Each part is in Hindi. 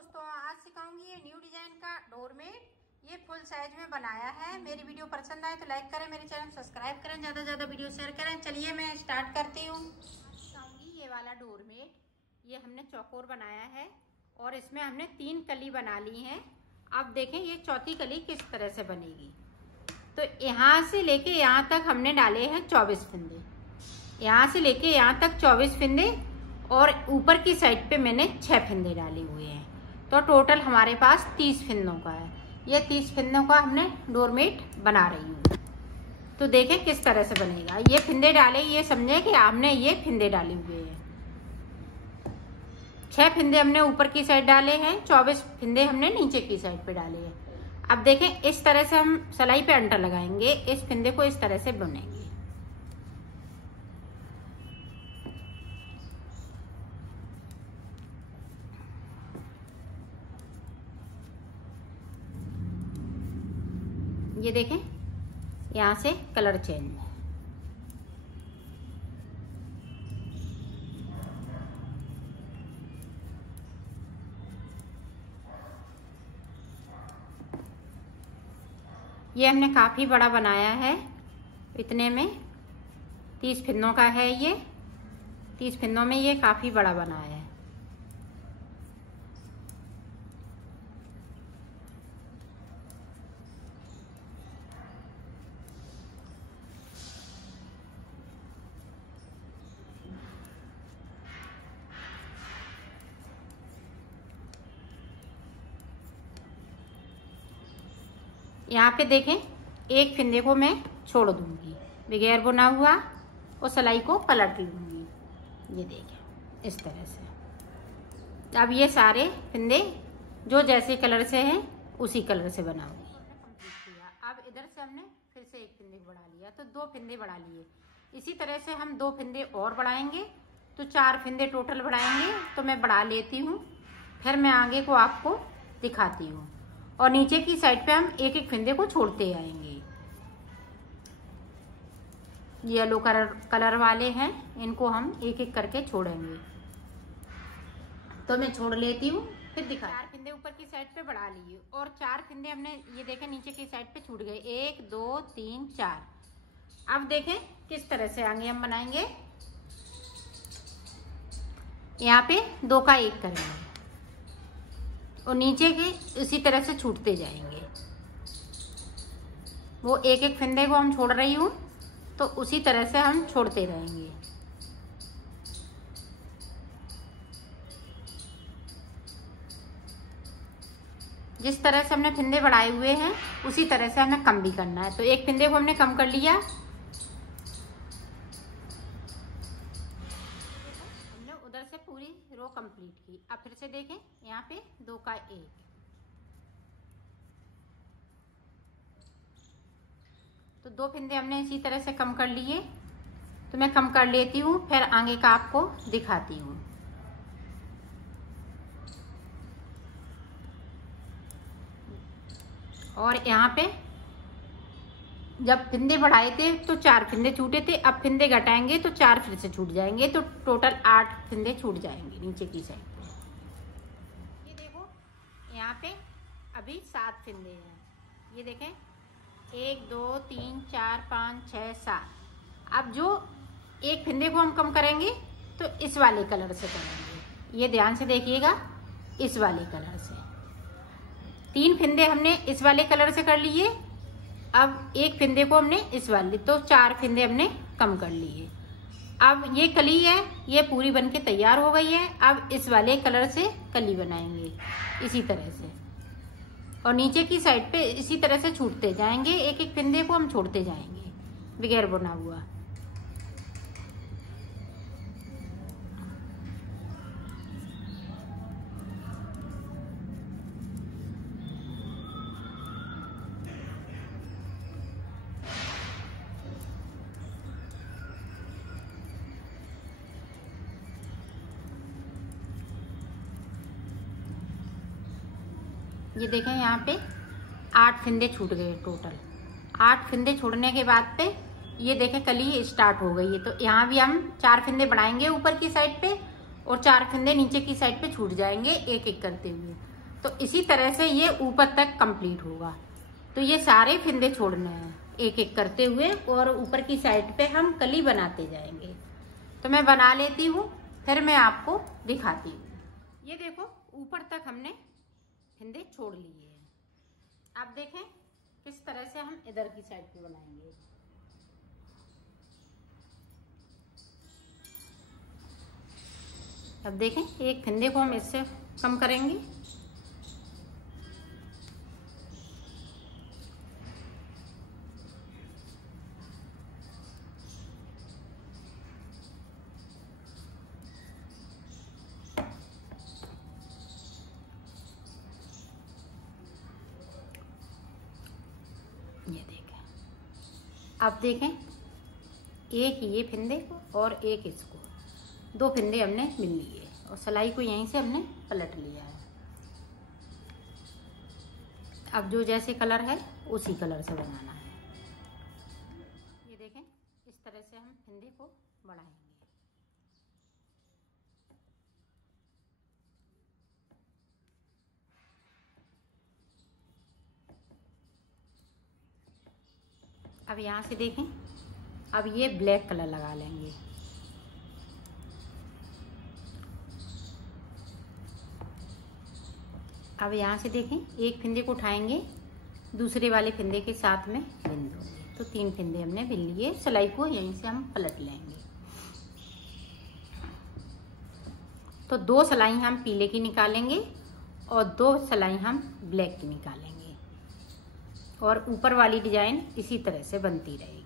दोस्तों, आज सिखाऊंगी ये न्यू डिजाइन का डोरमेट। ये फुल साइज में बनाया है। मेरी वीडियो पसंद आए तो लाइक करें, मेरे चैनल सब्सक्राइब करें, ज़्यादा से ज़्यादा वीडियो शेयर करें। चलिए मैं स्टार्ट करती हूँ। सिखाऊंगी ये वाला डोरमेट। ये हमने चौकोर बनाया है और इसमें हमने 3 कली बना ली हैं। अब देखें ये चौथी कली किस तरह से बनेगी। तो यहाँ से लेके यहाँ तक हमने डाले हैं 24 फंदे। यहाँ से लेके यहाँ तक 24 फंदे और ऊपर की साइड पे मैंने 6 फंदे डाले हुए हैं। तो टोटल हमारे पास 30 फंदों का है। ये 30 फंदों का हमने डोरमेट बना रही हूँ। तो देखें किस तरह से बनेगा। ये फंदे डाले, ये समझे कि आपने ये फंदे डाले हुए हैं। 6 फंदे हमने ऊपर की साइड डाले हैं, 24 फंदे हमने नीचे की साइड पे डाले हैं। अब देखें इस तरह से हम सिलाई पे अंटर लगाएंगे। इस फंदे को इस तरह से बुनेंगे। ये देखें यहाँ से कलर चेंज है। ये हमने काफी बड़ा बनाया है। इतने में 30 फंदों का है। ये 30 फंदों में ये काफी बड़ा बनाया है। यहाँ पे देखें एक फंदे को मैं छोड़ दूंगी, बगैर बुना हुआ, और सिलाई को पलट लूंगी। ये देखें इस तरह से। अब ये सारे फंदे जो जैसे कलर से हैं उसी कलर से बनाऊंगी। अब इधर से हमने फिर से एक फंदे बढ़ा लिया, तो 2 फंदे बढ़ा लिए। इसी तरह से हम 2 फंदे और बढ़ाएंगे तो 4 फंदे टोटल बढ़ाएंगे। तो मैं बढ़ा लेती हूँ, फिर मैं आगे को आपको दिखाती हूँ। और नीचे की साइड पे हम एक एक फंदे को छोड़ते आएंगे। येलो कलर वाले हैं, इनको हम एक एक करके छोड़ेंगे। तो मैं छोड़ लेती हूँ, फिर दिखा। 4 फंदे ऊपर की साइड पे बढ़ा लिए और 4 फंदे हमने ये देखें नीचे की साइड पे छूट गए। 1 2 3 4। अब देखें किस तरह से आगे हम बनाएंगे। यहाँ पे 2 का 1 करेंगे और नीचे के इसी तरह से छूटते जाएंगे। वो एक एक फंदे को हम छोड़ रही हूँ, तो उसी तरह से हम छोड़ते रहेंगे। जिस तरह से हमने फंदे बढ़ाए हुए हैं उसी तरह से हमें कम भी करना है। तो एक फंदे को हमने कम कर लिया। हमने उधर से पूरी रो कंप्लीट की। अब फिर से देखें यहाँ पे 2 का 1। तो 2 फंदे हमने इसी तरह से कम कर लिए। तो मैं कम कर लेती हूँ, फिर आगे का आपको दिखाती हूँ। और यहाँ पे जब फंदे बढ़ाए थे तो 4 फंदे छूटे थे। अब फंदे घटाएंगे तो 4 फिर से छूट जाएंगे। तो टोटल 8 फंदे छूट जाएंगे नीचे की साइड पे। ये देखो यहाँ पे अभी 7 फंदे हैं। ये देखें 1 2 3 4 5 6 7। अब जो एक फंदे को हम कम करेंगे तो इस वाले कलर से करेंगे। ये ध्यान से देखिएगा, इस वाले कलर से। 3 फंदे हमने इस वाले कलर से कर लिए। अब एक फंदे को हमने इस वाले, तो 4 फंदे हमने कम कर लिए। अब ये कली है, ये पूरी बनके तैयार हो गई है। अब इस वाले कलर से कली बनाएंगे इसी तरह से, और नीचे की साइड पे इसी तरह से छूटते जाएंगे। एक एक फंदे को हम छोड़ते जाएंगे बगैर बुना हुआ। ये देखें यहाँ पे 8 फंदे छूट गए टोटल। 8 फंदे छोड़ने के बाद पे ये देखें कली स्टार्ट हो गई है। तो यहाँ भी हम 4 फंदे बढ़ाएंगे ऊपर की साइड पे और 4 फंदे नीचे की साइड पे छूट जाएंगे एक एक करते हुए। तो इसी तरह से ये ऊपर तक कंप्लीट होगा। तो ये सारे फिंदे छोड़ने हैं एक एक करते हुए, और ऊपर की साइड पे हम कली बनाते जाएंगे। तो मैं बना लेती हूँ, फिर मैं आपको दिखाती हूँ। ये देखो ऊपर तक हमने फिंदे छोड़ लिए हैं। आप देखें किस तरह से हम इधर की साइड पे बनाएंगे। अब देखें एक फिंदे को हम इससे कम करेंगे। ये देखें, अब देखें एक ये फिंदे और एक इसको, दो फिंदे हमने मिल लिए और सिलाई को यहीं से हमने पलट लिया है। अब जो जैसे कलर है उसी कलर से बनाना है। ये देखें इस तरह से हम फिंदे को बढ़ाएंगे। अब यहाँ से देखें, अब ये ब्लैक कलर लगा लेंगे। अब यहाँ से देखें एक फिंदे को उठाएंगे, दूसरे वाले फिंदे के साथ में बिन दूंगे। तो 3 फिंदे हमने बिन लिए। सिलाई को यहीं से हम पलट लेंगे। तो 2 सिलाई हम पीले की निकालेंगे और 2 सिलाई हम ब्लैक की निकालेंगे, और ऊपर वाली डिजाइन इसी तरह से बनती रहेगी।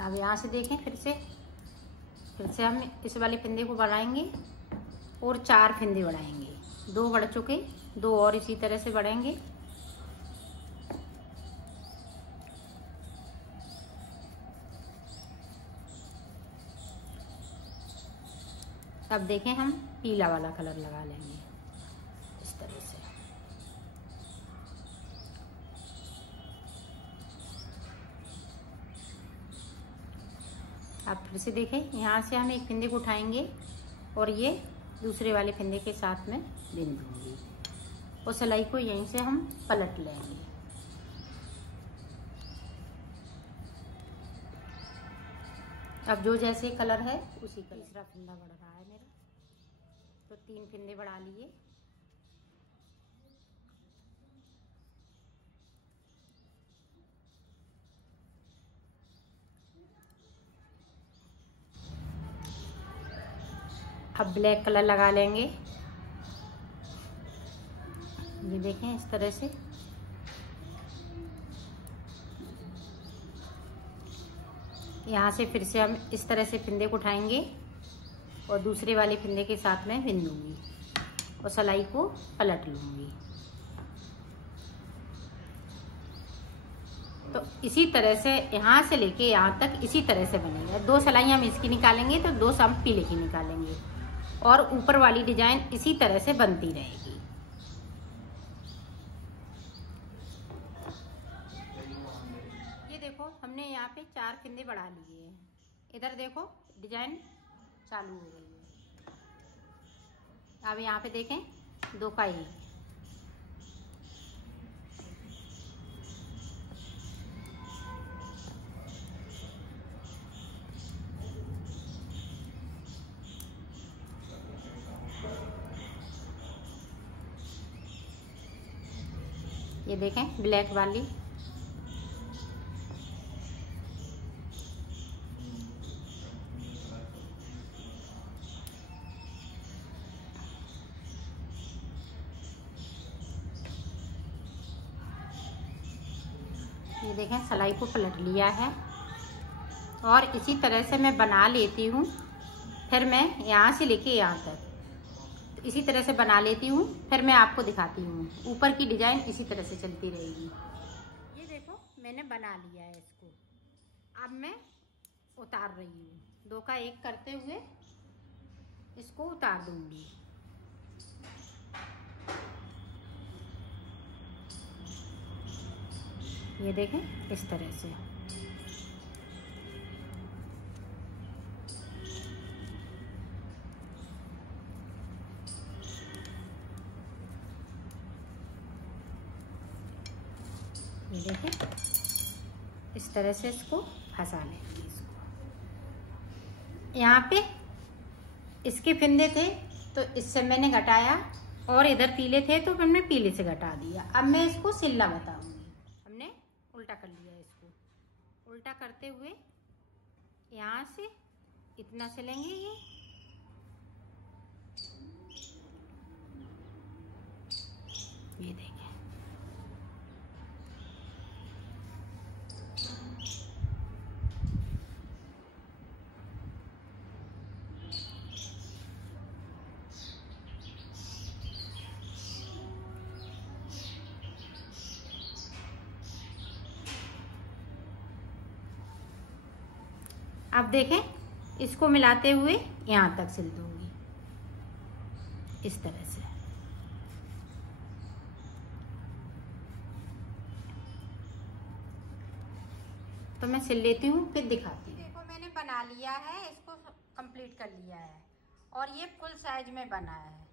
अब यहाँ से देखें फिर से हम इस वाले फिंदे को बढ़ाएंगे और 4 फिंदे बढ़ाएंगे। 2 बढ़ चुके, 2 और इसी तरह से बढ़ेंगे। अब देखें हम पीला वाला कलर लगा लेंगे इस तरह से। अब फिर से देखें यहाँ से हम एक फिंदे को उठाएंगे और ये दूसरे वाले फिंदे के साथ में बिन दूंगी और सिलाई को यहीं से हम पलट लेंगे। अब जो जैसे कलर है उसी का तीसरा फिंदा बढ़ रहा है मेरा, तो 3 फिंदे बढ़ा लिए। अब ब्लैक कलर लगा लेंगे। ये देखें इस तरह से। यहाँ से फिर से हम इस तरह से फिंदे को उठाएंगे और दूसरे वाले फिंदे के साथ में बिन दूंगी और सिलाई को पलट लूंगी। तो इसी तरह से यहाँ से लेके यहाँ तक इसी तरह से बनेगा। 2 सिलाई हम इसकी निकालेंगे तो 2 हम पीले की निकालेंगे और ऊपर वाली डिजाइन इसी तरह से बनती रहेगी। ये देखो हमने यहाँ पे 4 फिंदे बढ़ा लिए हैं। इधर देखो डिजाइन चालू हो गई है। अब यहाँ पे देखें 2 का 1। ये देखें ब्लैक वाली। ये देखें सिलाई को पलट लिया है और इसी तरह से मैं बना लेती हूँ। फिर मैं यहाँ से लेके यहाँ तक इसी तरह से बना लेती हूँ, फिर मैं आपको दिखाती हूँ। ऊपर की डिजाइन इसी तरह से चलती रहेगी। ये देखो मैंने बना लिया है इसको। अब मैं उतार रही हूँ। 2 का 1 करते हुए इसको उतार दूंगी। ये देखें इस तरह से। ये देखें इस तरह से इसको फंसा लेंगे। इसको यहाँ पे इसके फिंदे थे तो इससे मैंने घटाया, और इधर पीले थे तो हमने पीले से घटा दिया। अब मैं इसको सिल्ला बताऊंगी। हमने उल्टा कर लिया, इसको उल्टा करते हुए यहाँ से इतना सिलेंगे ये देखिए। अब देखें इसको मिलाते हुए यहाँ तक सिल दूंगी इस तरह से। तो मैं सिल लेती हूँ फिर दिखाती हूँ। देखो मैंने बना लिया है, इसको कंप्लीट कर लिया है और ये फुल साइज में बना है।